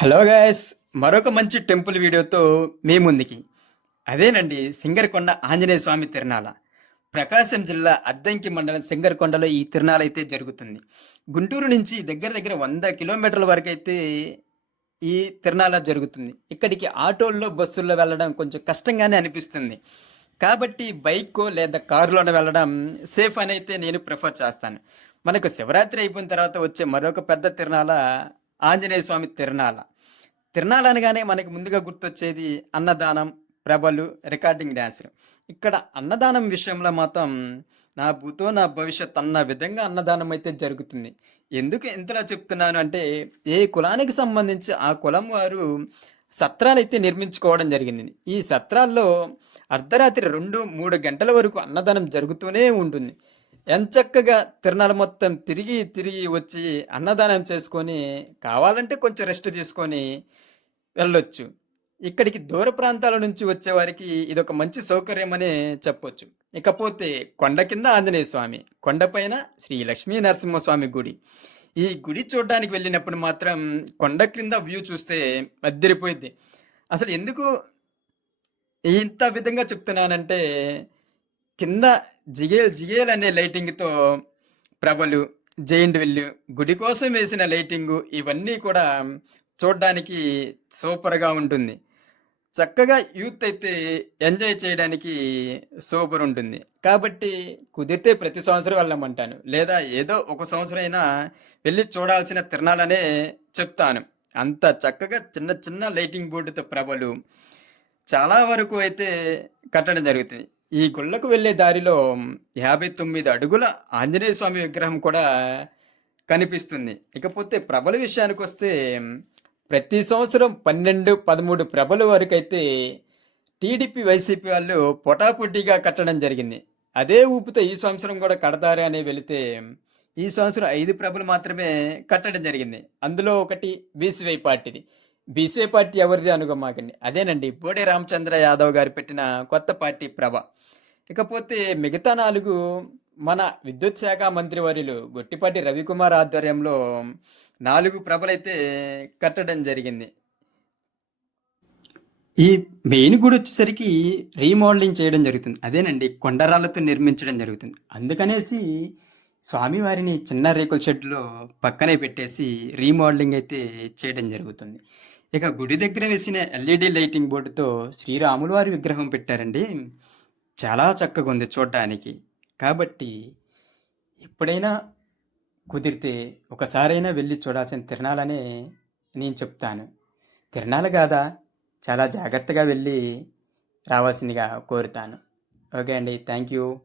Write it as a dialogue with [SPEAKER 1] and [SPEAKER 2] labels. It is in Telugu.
[SPEAKER 1] హలో గాయస్ మరొక మంచి టెంపుల్ వీడియోతో మీ ముందుకి. అదేనండి సింగరకొండ ఆంజనేయ స్వామి తిరణాల ప్రకాశం జిల్లా అద్దంకి మండలం సింగరకొండలో ఈ తిరణాల అయితే జరుగుతుంది. గుంటూరు నుంచి దగ్గర దగ్గర వంద కిలోమీటర్ల వరకు అయితే ఈ తిరణాల జరుగుతుంది. ఇక్కడికి ఆటోల్లో బస్సుల్లో వెళ్ళడం కొంచెం కష్టంగానే అనిపిస్తుంది. కాబట్టి బైక్ లేదా కారులోనే వెళ్ళడం సేఫ్ అని అయితే నేను ప్రిఫర్ చేస్తాను. మనకు శివరాత్రి అయిపోయిన తర్వాత వచ్చే మరొక పెద్ద తిరణాల ఆంజనేయ స్వామి తిరణాల తిరణాల అనగానే మనకి ముందుగా గుర్తొచ్చేది అన్నదానం ప్రభలు రికార్డింగ్ డ్యాన్సులు. ఇక్కడ అన్నదానం విషయంలో మాత్రం నా భూతో నా భవిష్యత్ అన్న విధంగా అన్నదానం అయితే జరుగుతుంది. ఎందుకు ఎంతలా చెప్తున్నాను అంటే ఏ కులానికి సంబంధించి ఆ కులం వారు సత్రాలు అయితే నిర్మించుకోవడం జరిగింది. ఈ సత్రాల్లో అర్ధరాత్రి రెండు మూడు గంటల వరకు అన్నదానం జరుగుతూనే ఉంటుంది. ఎంచక్కగా తిరణాల మొత్తం తిరిగి తిరిగి వచ్చి అన్నదానం చేసుకొని కావాలంటే కొంచెం రెస్ట్ తీసుకొని వెళ్ళొచ్చు. ఇక్కడికి దూర ప్రాంతాల నుంచి వచ్చేవారికి ఇది ఒక మంచి సౌకర్యం అని చెప్పొచ్చు. ఇకపోతే కొండ కింద ఆంజనేయ స్వామి కొండపైన శ్రీ లక్ష్మీ నరసింహస్వామి గుడి. ఈ గుడి చూడడానికి వెళ్ళినప్పుడు మాత్రం కొండ క్రింద వ్యూ చూస్తే అద్దరిపోయింది అసలు ఎందుకు ఇంత విధంగా చెప్తున్నానంటే కింద జిగేల్ జిగేల్ అనే లైటింగ్తో ప్రభలు జైంట్ విల్లు గుడి కోసం వేసిన లైటింగు ఇవన్నీ కూడా చూడడానికి సూపర్గా ఉంటుంది. చక్కగా యూత్ అయితే ఎంజాయ్ చేయడానికి సూపర్ ఉంటుంది. కాబట్టి కుదిరితే ప్రతి సంవత్సరం వెళ్ళమంటాను. లేదా ఏదో ఒక సంవత్సరం అయినా వెళ్ళి చూడాల్సిన తిరణాలనే చెప్తాను. అంత చక్కగా చిన్న చిన్న లైటింగ్ బోర్డుతో ప్రభలు చాలా వరకు అయితే కట్టడం జరుగుతుంది. ఈ గుళ్ళకు వెళ్ళే దారిలో యాభై తొమ్మిది అడుగుల ఆంజనేయ స్వామి విగ్రహం కూడా కనిపిస్తుంది. ఇకపోతే ప్రభల విషయానికి వస్తే ప్రతి సంవత్సరం పన్నెండు పదమూడు ప్రభల వరకు అయితే టీడీపీ వైసీపీ వాళ్ళు పొటాపొటీగా కట్టడం జరిగింది. అదే ఊపుతో ఈ సంవత్సరం కూడా కడతారు అని వెళితే ఈ సంవత్సరం ఐదు ప్రభలు మాత్రమే కట్టడం జరిగింది. అందులో ఒకటి బీసీవై పార్టీది. బీసీ పార్టీ ఎవరిది అనుకోమాకండి అదేనండి బోడే రామచంద్ర యాదవ్ గారు పెట్టిన కొత్త పార్టీ ప్రభ. ఇకపోతే మిగతా నాలుగు మన విద్యుత్ శాఖ మంత్రి వర్యులు గొట్టిపాటి రవికుమార్ ఆధ్వర్యంలో నాలుగు ప్రభలైతే కట్టడం జరిగింది. ఈ మెయిన్ గుడి వచ్చేసరికి రీమోడలింగ్ చేయడం జరుగుతుంది. అదేనండి కొండరాళ్ళతో నిర్మించడం జరుగుతుంది. అందుకనేసి స్వామివారిని చిన్న రేకుల షెడ్లో పక్కనే పెట్టేసి రీమోడలింగ్ అయితే చేయడం జరుగుతుంది. ఇక గుడి దగ్గర వేసిన ఎల్ఈడి లైటింగ్ బోర్డుతో శ్రీరాములు వారి విగ్రహం పెట్టారండి. చాలా చక్కగా ఉంది చూడడానికి. కాబట్టి ఎప్పుడైనా కుదిరితే ఒకసారైనా వెళ్ళి చూడాల్సిన తిరణాలనే నేను చెప్తాను. తిరణాలు కాదా? చాలా జాగ్రత్తగా వెళ్ళి రావాల్సిందిగా కోరుతాను. ఓకే అండి. Thank you.